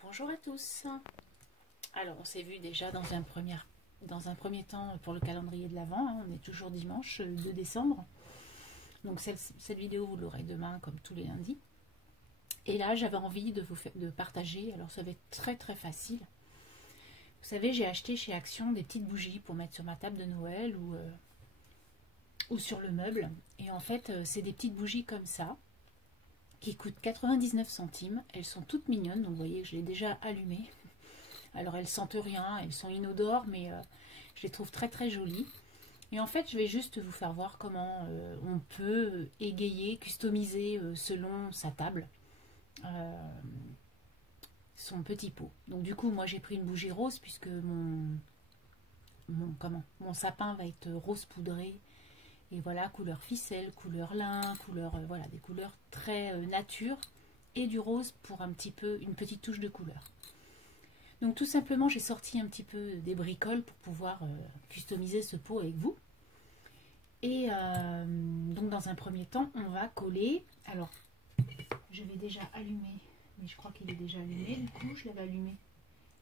Bonjour à tous. Alors on s'est vu déjà dans un premier temps pour le calendrier de l'Avent, hein. On est toujours dimanche 2 décembre. Donc cette vidéo vous l'aurez demain comme tous les lundis. Et là j'avais envie de partager, alors ça va être très très facile. Vous savez, j'ai acheté chez Action des petites bougies pour mettre sur ma table de Noël ou sur le meuble. Et en fait c'est des petites bougies comme ça qui coûtent 99 centimes. Elles sont toutes mignonnes, donc vous voyez que je l'ai déjà allumées. Alors elles sentent rien, elles sont inodores, mais je les trouve très très jolies. Et en fait je vais juste vous faire voir comment on peut égayer, customiser selon sa table son petit pot. Donc du coup moi j'ai pris une bougie rose puisque mon sapin va être rose poudré. Et voilà, couleur ficelle, couleur lin, couleur voilà, des couleurs très nature, et du rose pour un petit peu une petite touche de couleur. Donc tout simplement j'ai sorti un petit peu des bricoles pour pouvoir customiser ce pot avec vous. Et donc dans un premier temps on va coller. Alors je vais déjà allumer, mais je crois qu'il est déjà allumé, du coup je l'avais allumé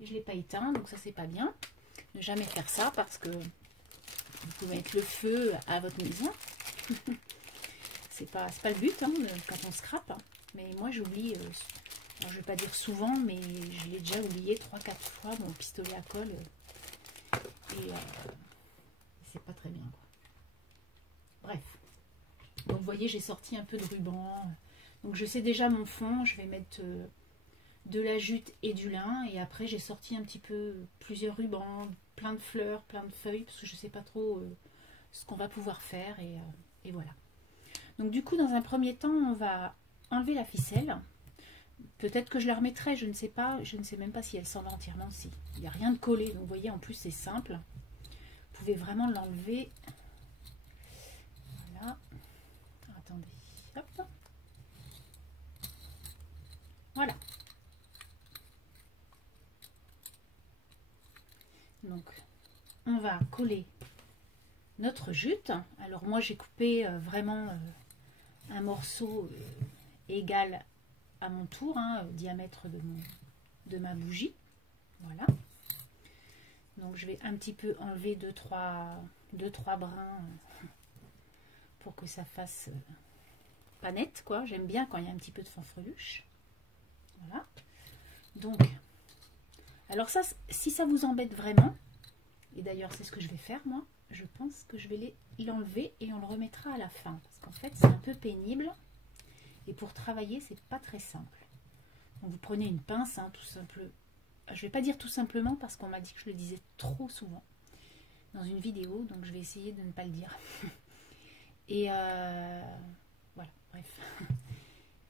et je ne l'ai pas éteint, donc ça c'est pas bien. Ne jamais faire ça parce que vous pouvez mettre le feu à votre maison. c'est pas le but hein, quand on scrape. Mais moi j'oublie, je vais pas dire souvent, mais je l'ai déjà oublié 3-4 fois mon pistolet à colle. Et c'est pas très bien quoi. Bref. Donc vous voyez j'ai sorti un peu de ruban. Donc je sais déjà mon fond, je vais mettre de la jute et du lin. Et après j'ai sorti un petit peu plusieurs rubans, plein de fleurs, plein de feuilles, parce que je sais pas trop ce qu'on va pouvoir faire. Et voilà. Donc du coup dans un premier temps on va enlever la ficelle. Peut-être que je la remettrai, je ne sais pas. Je ne sais même pas si elle s'en va entièrement. Si. Il n'y a rien de collé. Donc vous voyez en plus c'est simple. Vous pouvez vraiment l'enlever. Voilà. Attendez. Hop. Voilà. Donc on va coller notre jute. Alors moi j'ai coupé vraiment un morceau égal à mon tour, hein, diamètre de ma bougie. Voilà. Donc je vais un petit peu enlever 2-3 brins pour que ça fasse pas net quoi. J'aime bien quand il y a un petit peu de fanfreluche. Voilà. Donc, alors ça, si ça vous embête vraiment, et d'ailleurs c'est ce que je vais faire moi, je pense que je vais l'enlever et on le remettra à la fin. Parce qu'en fait c'est un peu pénible. Et pour travailler, c'est pas très simple. Donc vous prenez une pince, hein, tout simple. Je vais pas dire tout simplement parce qu'on m'a dit que je le disais trop souvent dans une vidéo, donc je vais essayer de ne pas le dire. Et voilà, bref.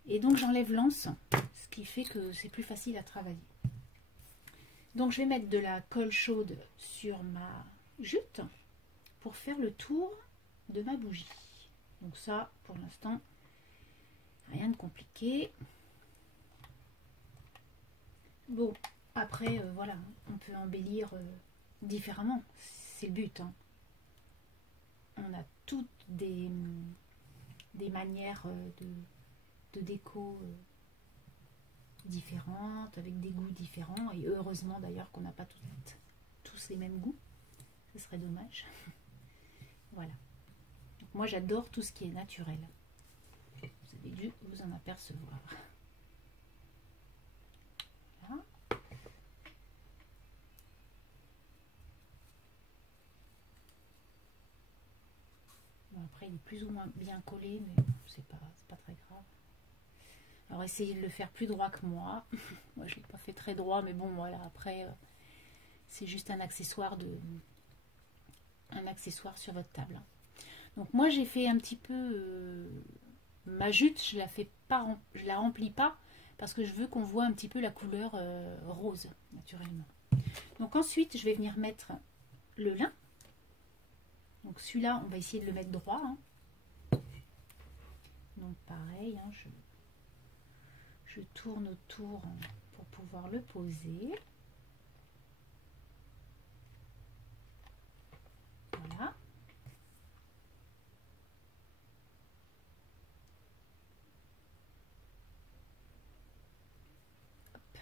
Et donc j'enlève l'anse, ce qui fait que c'est plus facile à travailler. Donc je vais mettre de la colle chaude sur ma jute pour faire le tour de ma bougie. Donc ça, pour l'instant, rien de compliqué. Bon, après, voilà, on peut embellir différemment. C'est le but. Hein. On a toutes des manières de déco différentes, avec des goûts différents. Et heureusement d'ailleurs qu'on n'a pas tous les mêmes goûts. Ce serait dommage. Voilà. Donc, moi j'adore tout ce qui est naturel. Vous avez dû vous en apercevoir. Voilà. Bon, après il est plus ou moins bien collé, mais c'est pas très grave. Alors essayez de le faire plus droit que moi. Moi je ne l'ai pas fait très droit, mais bon voilà, après c'est juste un accessoire sur votre table. Donc moi j'ai fait un petit peu ma jute, je la remplis pas parce que je veux qu'on voit un petit peu la couleur rose naturellement. Donc ensuite je vais venir mettre le lin. Donc celui-là on va essayer de le mettre droit. Hein. Donc pareil, hein, je tourne autour pour pouvoir le poser. Voilà. Hop.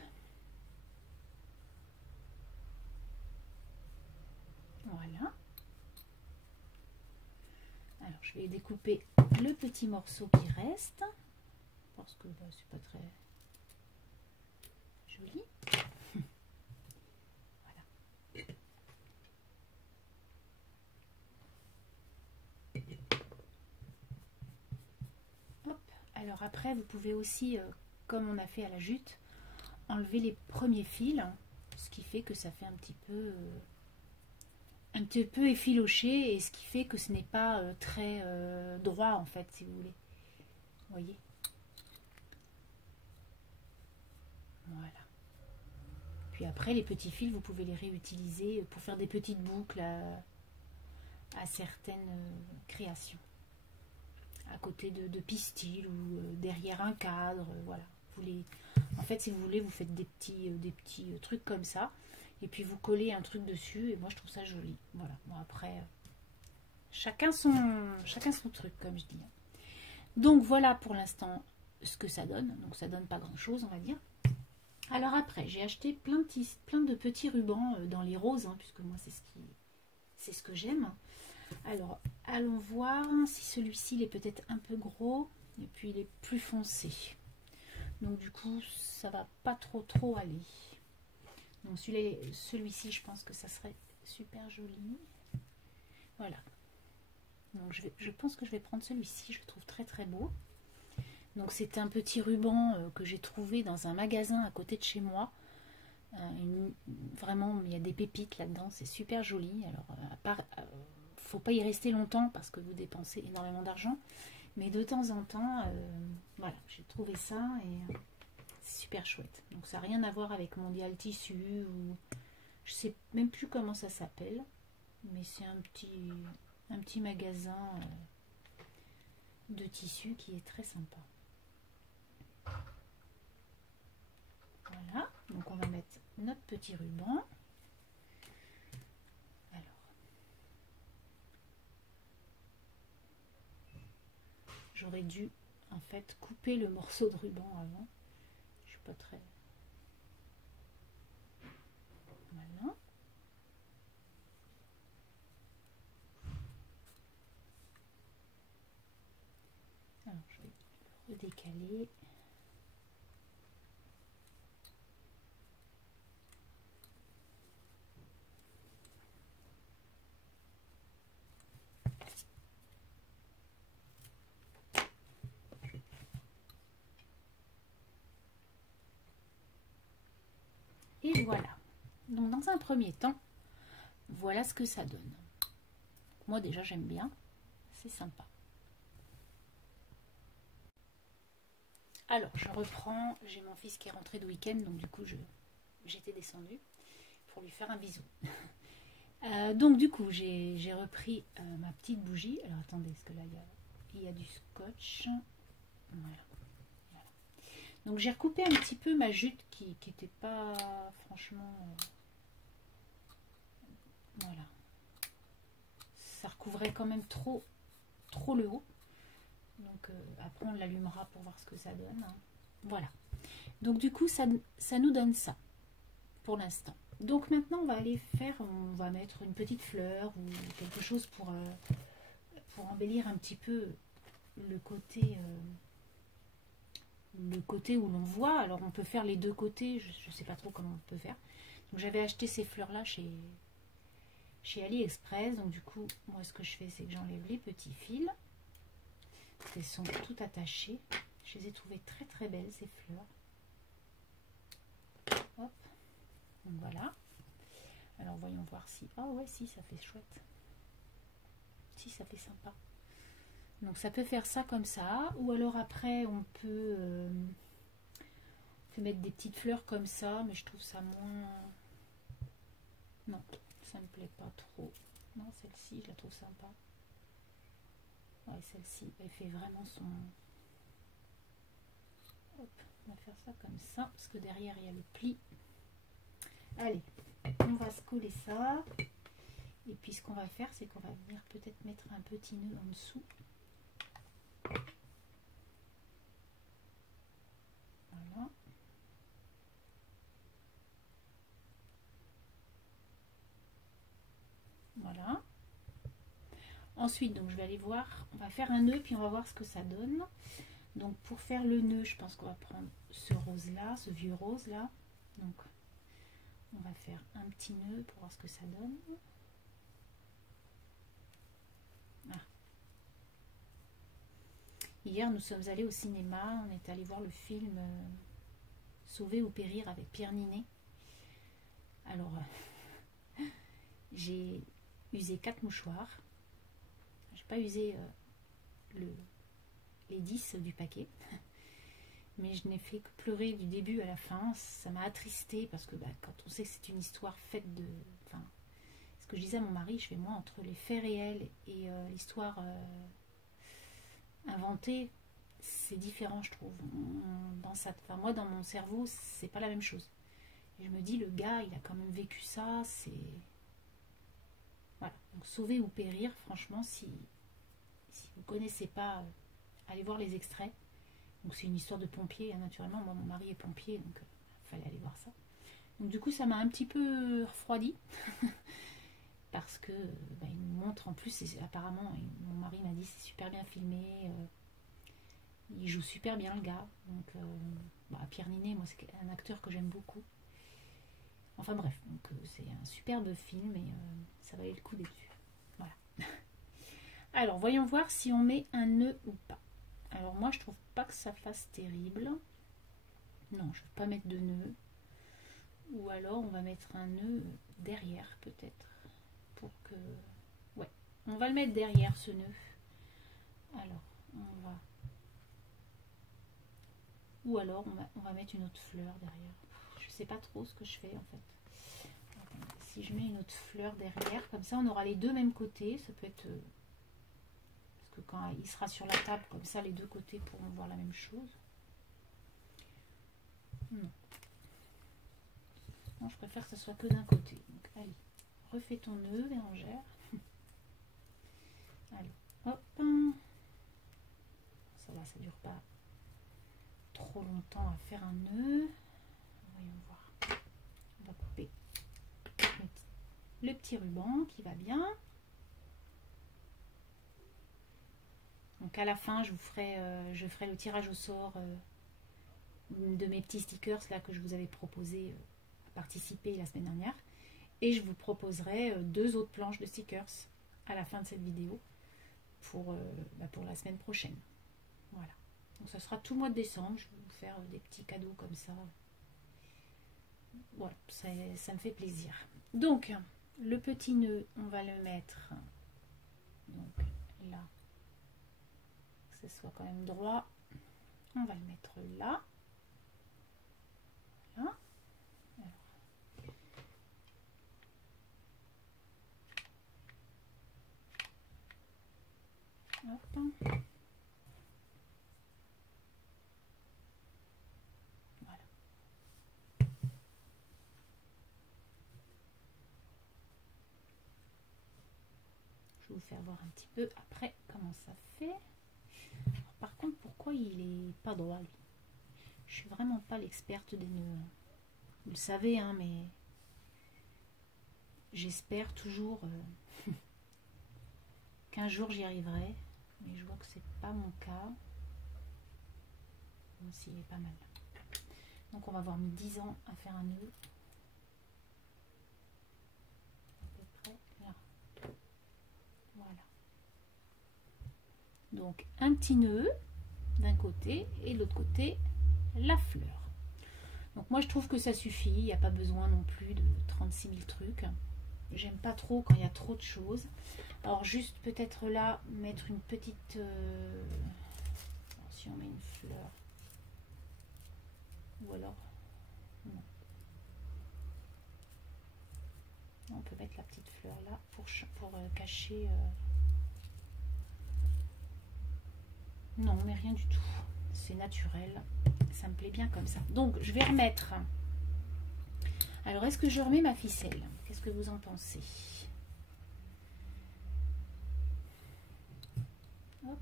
je vais découper le petit morceau qui reste parce que bah, c'est pas très joli. Voilà. Hop. Alors après, vous pouvez aussi, comme on a fait à la jute, enlever les premiers fils, ce qui fait que ça fait un petit peu effiloché et ce qui fait que ce n'est pas très droit en fait, si vous voulez. Vous voyez? Voilà. Puis après, les petits fils, vous pouvez les réutiliser pour faire des petites boucles à certaines créations. À côté de pistils ou derrière un cadre, voilà. En fait, si vous voulez, vous faites des petits trucs comme ça. Et puis vous collez un truc dessus. Et moi, je trouve ça joli. Voilà. Bon, après, chacun son truc, comme je dis. Donc, voilà pour l'instant ce que ça donne. Donc, ça donne pas grand-chose, on va dire. Alors après, j'ai acheté plein de petits rubans dans les roses, hein, puisque moi, c'est ce que j'aime. Alors, allons voir si celui-ci, il est peut-être un peu gros. Et puis, il est plus foncé. Donc du coup, ça va pas trop aller. Donc celui-ci, je pense que ça serait super joli. Voilà. Donc je pense que je vais prendre celui-ci. Je le trouve très beau. Donc c'est un petit ruban que j'ai trouvé dans un magasin à côté de chez moi. Vraiment, il y a des pépites là-dedans. C'est super joli. Alors, faut pas y rester longtemps parce que vous dépensez énormément d'argent. Mais de temps en temps, voilà, j'ai trouvé ça et c'est super chouette. Donc ça n'a rien à voir avec Mondial Tissu ou je sais même plus comment ça s'appelle, mais c'est un petit magasin de tissu qui est très sympa. Voilà, donc on va mettre notre petit ruban. J'aurais dû en fait couper le morceau de ruban avant. Je suis pas très... Voilà. Alors je vais le redécaler. Et voilà. Donc dans un premier temps, voilà ce que ça donne. Moi déjà j'aime bien, c'est sympa. Alors je reprends, j'ai mon fils qui est rentré de week-end, donc du coup j'étais descendue pour lui faire un bisou. Donc du coup j'ai repris ma petite bougie. Alors attendez, parce que là il y a du scotch. Voilà. Donc j'ai recoupé un petit peu ma jute qui n'était pas franchement... voilà. Ça recouvrait quand même trop le haut. Donc après on l'allumera pour voir ce que ça donne. Hein. Voilà. Donc du coup ça nous donne ça pour l'instant. Donc maintenant on va mettre une petite fleur ou quelque chose pour embellir un petit peu le côté où l'on voit. Alors on peut faire les deux côtés, je ne sais pas trop comment on peut faire. Donc j'avais acheté ces fleurs là chez AliExpress. Donc du coup moi ce que je fais c'est que j'enlève les petits fils. Elles sont toutes attachées. Je les ai trouvées très belles ces fleurs. Hop. Donc voilà. Alors voyons voir si... Ah ouais, si, ça fait chouette. Si, ça fait sympa. Donc ça peut faire ça comme ça. Ou alors après, on peut mettre des petites fleurs comme ça. Mais je trouve ça moins... Non, ça me plaît pas trop. Non, celle-ci, je la trouve sympa. Ouais, celle-ci, elle fait vraiment son... Hop, on va faire ça comme ça. Parce que derrière, il y a le pli. Allez, on va se coller ça. Et puis ce qu'on va faire, c'est qu'on va venir peut-être mettre un petit nœud en dessous. Voilà. Voilà. Ensuite, donc je vais aller voir, on va faire un nœud, puis on va voir ce que ça donne. Donc pour faire le nœud, je pense qu'on va prendre ce rose là, ce vieux rose là. Donc on va faire un petit nœud pour voir ce que ça donne. Ah. Hier nous sommes allés au cinéma, on est allé voir le film Sauver ou périr avec Pierre Ninet. Alors j'ai usé 4 mouchoirs. J'ai pas usé les 10 du paquet. Mais je n'ai fait que pleurer du début à la fin. Ça m'a attristée parce que quand on sait que c'est une histoire faite de... Enfin, ce que je disais à mon mari, je fais moi entre les faits réels et l'histoire inventée, c'est différent je trouve. Moi dans mon cerveau, c'est pas la même chose. Et je me dis, le gars, il a quand même vécu ça, c'est... Voilà. Donc sauver ou périr, franchement, si vous ne connaissez pas, allez voir les extraits. Donc c'est une histoire de pompier, hein, naturellement. Moi, mon mari est pompier, donc il fallait aller voir ça. Donc du coup, ça m'a un petit peu refroidi. Parce que il nous montre en plus, apparemment, mon mari m'a dit c'est super bien filmé. Il joue super bien le gars. Donc Pierre Ninet, moi c'est un acteur que j'aime beaucoup. Enfin bref, donc c'est un superbe film et ça valait le coup d'être vu. Voilà. Alors voyons voir si on met un nœud ou pas. Alors moi je trouve pas que ça fasse terrible. Non, je ne vais pas mettre de nœud. Ou alors on va mettre un nœud derrière peut-être. Pour que... Ouais, on va le mettre derrière ce nœud. Alors, on va... Ou alors on va mettre une autre fleur derrière. Je sais pas trop ce que je fais en fait. Si je mets une autre fleur derrière, comme ça on aura les deux mêmes côtés. Ça peut être... Parce que quand il sera sur la table, comme ça les deux côtés pourront voir la même chose. Non. Non, je préfère que ce soit que d'un côté. Donc allez, refais ton nœud, Bérangère. Allez, hop. Ça va, ça dure pas trop longtemps à faire un nœud. Voyons voir. On va couper le petit ruban qui va bien. Donc à la fin, je ferai le tirage au sort de mes petits stickers là que je vous avais proposé à participer la semaine dernière. Et je vous proposerai 2 autres planches de stickers à la fin de cette vidéo pour la semaine prochaine. Voilà. Donc ça sera tout le mois de décembre. Je vais vous faire des petits cadeaux comme ça. Voilà, ça me fait plaisir. Donc le petit nœud, on va le mettre donc là, que ce soit quand même droit. On va le mettre là. Voilà. Hop. Voilà. Je vais vous faire voir un petit peu après comment ça fait. Alors, par contre, pourquoi il est pas droit lui? Je suis vraiment pas l'experte des nœuds. Vous le savez, hein, mais j'espère toujours qu'un jour j'y arriverai. Mais je vois que c'est pas mon cas. Même s'il est pas mal. Donc on va avoir mis 10 ans à faire un nœud. À peu près là. Voilà. Donc un petit nœud d'un côté et de l'autre côté la fleur. Donc moi je trouve que ça suffit. Il n'y a pas besoin non plus de 36 000 trucs. J'aime pas trop quand il y a trop de choses. Alors juste peut-être là mettre une petite... Alors, si on met une fleur. Ou alors... Non. On peut mettre la petite fleur là pour cacher... Non, mais rien du tout. C'est naturel. Ça me plaît bien comme ça. Donc je vais remettre... Alors est-ce que je remets ma ficelle? Qu'est-ce que vous en pensez? Hop.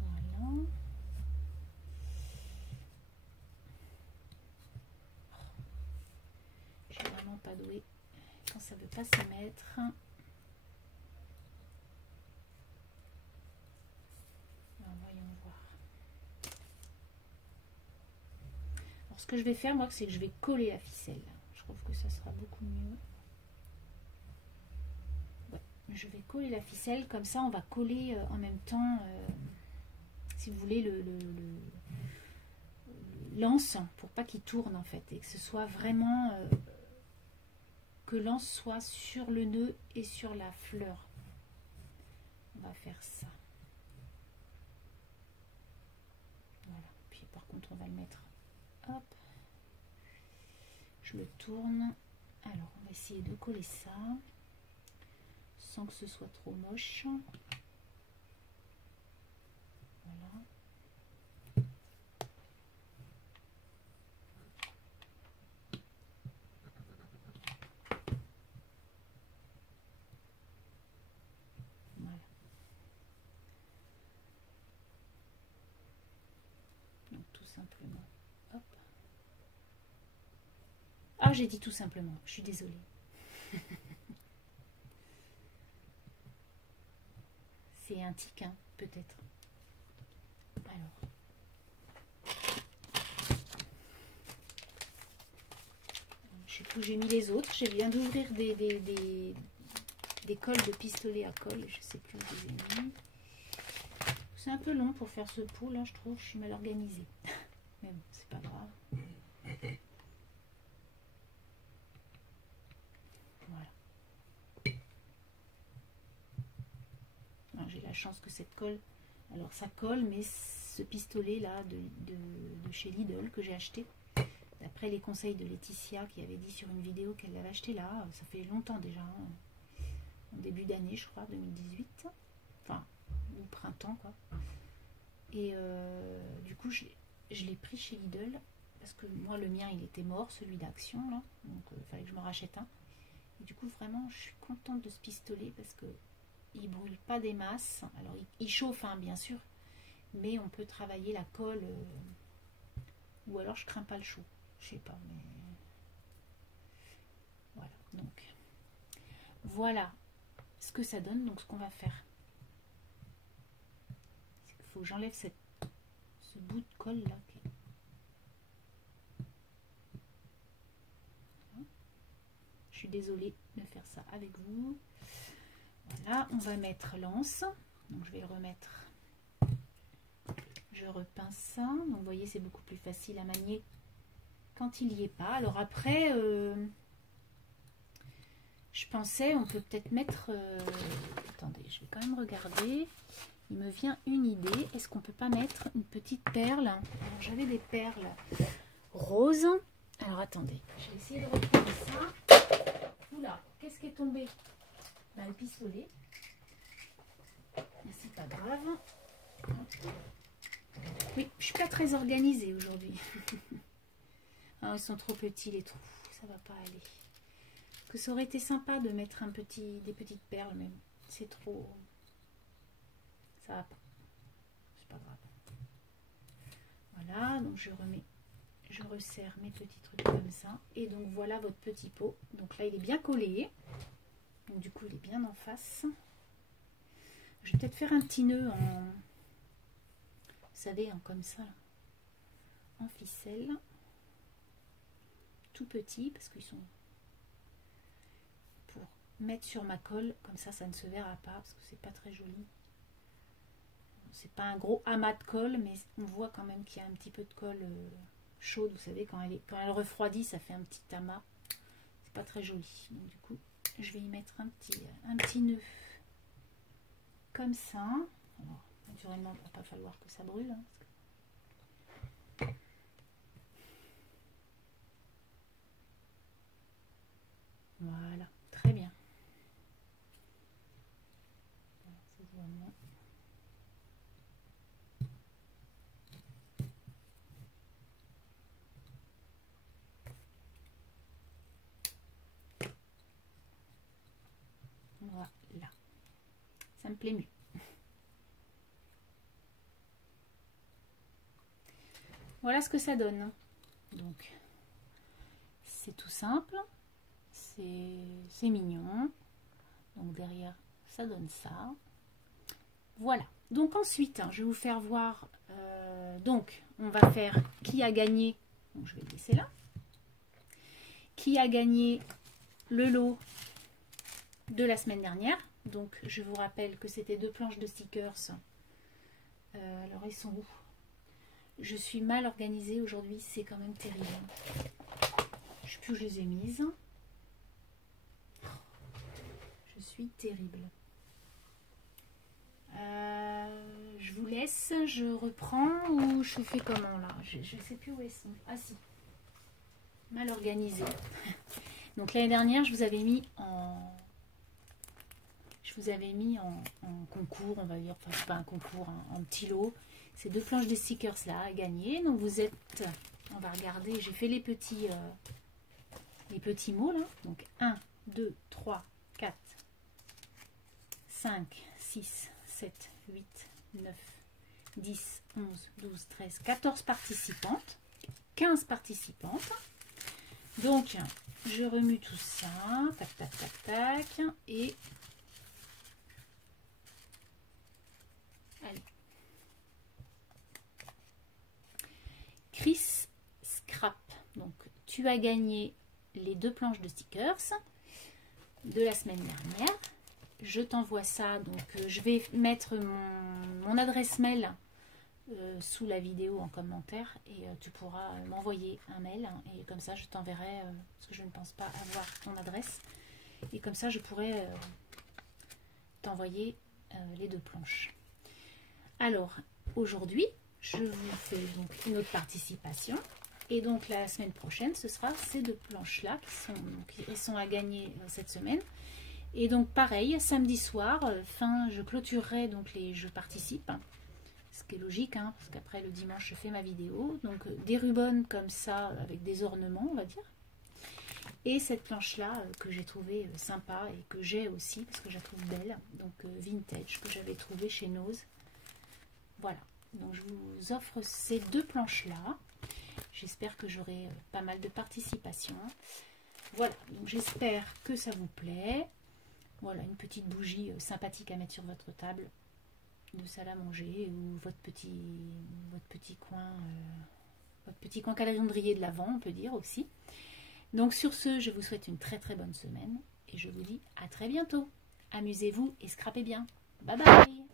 Voilà. Je suis vraiment pas douée quand ça veut pas s'y mettre. que je vais faire, moi, c'est que je vais coller la ficelle. Je trouve que ça sera beaucoup mieux. Ouais, je vais coller la ficelle, comme ça, on va coller en même temps, si vous voulez, l'anse, pour pas qu'il tourne, en fait, et que ce soit vraiment... que l'anse soit sur le nœud et sur la fleur. On va faire ça. Voilà. Puis par contre, on va le mettre. Hop. Je le tourne. Alors, on va essayer de coller ça sans que ce soit trop moche. Voilà. Voilà. Donc tout simplement. Hop. Ah, j'ai dit tout simplement. Je suis désolée. C'est un tic, hein, peut-être. Alors. Je sais plus où j'ai mis les autres. Je viens d'ouvrir des cols de pistolet à colle. Je sais plus où je les ai mis. C'est un peu long pour faire ce pot là, je trouve. Je suis mal organisée. Mais bon, c'est pas grave. Voilà. J'ai la chance que cette colle, alors ça colle, mais ce pistolet là de chez Lidl que j'ai acheté, d'après les conseils de Laetitia qui avait dit sur une vidéo qu'elle l'avait acheté là, ça fait longtemps déjà, hein, en début d'année je crois, 2018, enfin au printemps quoi. Et du coup je l'ai pris chez Lidl parce que moi le mien il était mort, celui d'Action là, donc il fallait que je me rachète un. Et du coup vraiment je suis contente de ce pistolet parce que il brûle pas des masses. Alors il chauffe hein, bien sûr, mais on peut travailler la colle ou alors je crains pas le chaud, je sais pas, mais voilà. Donc voilà ce que ça donne. Donc ce qu'on va faire, c'est qu'il faut que j'enlève ce bout de colle là. Je suis désolée de faire ça avec vous. Voilà, on va mettre l'anse. Donc je vais le remettre. Je repince ça. Donc vous voyez, c'est beaucoup plus facile à manier quand il n'y est pas. Alors après, je pensais, on peut peut-être mettre... attendez, je vais quand même regarder. Il me vient une idée. Est-ce qu'on peut pas mettre une petite perle? J'avais des perles roses. Alors attendez, je vais essayer de retrouver ça. Oula, qu'est-ce qui est tombé? Ben, le pistolet. Mais c'est pas grave. Oui, je suis pas très organisée aujourd'hui. Ah, ils sont trop petits les trous, ça va pas aller. Parce que ça aurait été sympa de mettre des petites perles, mais c'est trop. Ça va pas. C'est pas grave. Voilà, donc je resserre mes petits trucs comme ça. Et donc voilà votre petit pot. Donc là il est bien collé. Donc du coup il est bien en face. Je vais peut-être faire un petit nœud en, vous savez, en comme ça, là, en ficelle, tout petit, parce qu'ils sont pour mettre sur ma colle, comme ça ne se verra pas, parce que c'est pas très joli. C'est pas un gros amas de colle, mais on voit quand même qu'il y a un petit peu de colle chaude, vous savez, quand elle refroidit, ça fait un petit amas. C'est pas très joli. Donc du coup, je vais y mettre un petit nœud comme ça. Alors, naturellement, il ne va pas falloir que ça brûle. Hein, parce que... Voilà, très bien. Voilà, ça me plaît mieux. Voilà ce que ça donne. Donc, c'est tout simple, c'est mignon. Donc derrière, ça donne ça. Voilà. Donc ensuite, je vais vous faire voir. Donc, on va faire qui a gagné donc je vais le laisser là. Qui a gagné le lot de la semaine dernière. Donc je vous rappelle que c'était 2 planches de stickers. Alors ils sont où? Je suis mal organisée aujourd'hui, c'est quand même terrible. Je ne sais plus où je les ai mises. Je suis terrible. Je vous laisse, je reprends ou je fais comment là? Je ne sais plus où elles sont. Ah si, mal organisée. Donc l'année dernière, je vous avais mis en concours, on va dire, enfin c'est pas un concours, en petit lot. Ces 2 planches de stickers là à gagner. Donc vous êtes, on va regarder, j'ai fait les petits mots là. Donc 1, 2, 3, 4, 5, 6, 7, 8, 9, 10, 11, 12, 13, 14 participantes, 15 participantes. Donc, je remue tout ça, tac, tac, tac, tac, et allez. Chris Scrap, donc tu as gagné les 2 planches de stickers de la semaine dernière. Je t'envoie ça, donc je vais mettre mon adresse mail sous la vidéo en commentaire et tu pourras m'envoyer un mail et comme ça je t'enverrai, parce que je ne pense pas avoir ton adresse, et comme ça je pourrai t'envoyer les 2 planches. Alors aujourd'hui je vous fais donc une autre participation et donc la semaine prochaine ce sera ces 2 planches là qui sont à gagner cette semaine. Et donc pareil, samedi soir, je clôturerai donc les je participe, ce qui est logique, hein, parce qu'après le dimanche je fais ma vidéo. Donc des rubans comme ça avec des ornements, on va dire. Et cette planche là que j'ai trouvée sympa et que j'ai aussi parce que je la trouve belle, donc vintage, que j'avais trouvé chez Nose. Voilà, donc je vous offre ces 2 planches là. J'espère que j'aurai pas mal de participation. Voilà, donc j'espère que ça vous plaît. Voilà, une petite bougie sympathique à mettre sur votre table de salle à manger ou votre petit coin calendrier de l'Avent, on peut dire aussi. Donc sur ce, je vous souhaite une très très bonne semaine et je vous dis à très bientôt. Amusez-vous et scrapez bien. Bye bye.